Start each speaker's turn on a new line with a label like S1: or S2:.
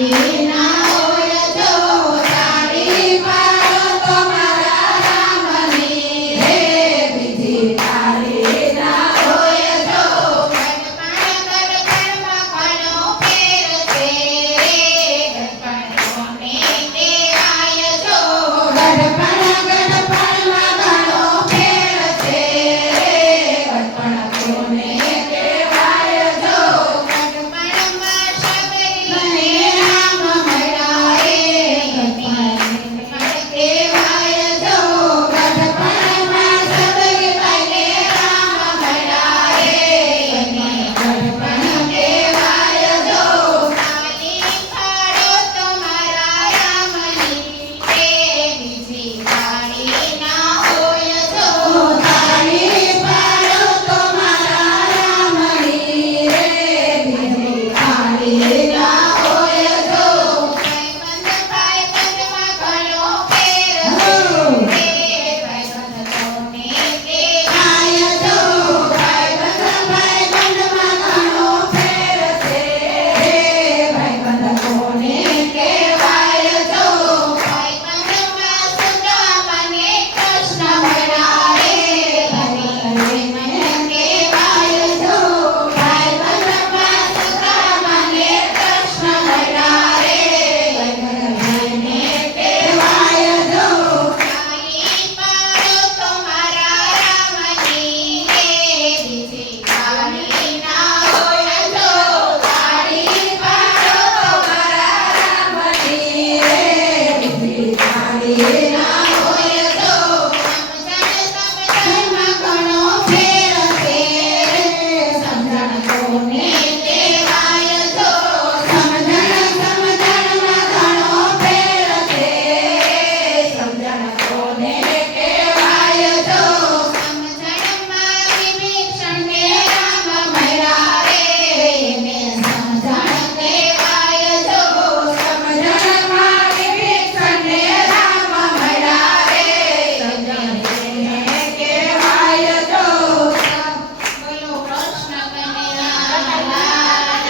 S1: Hare Rama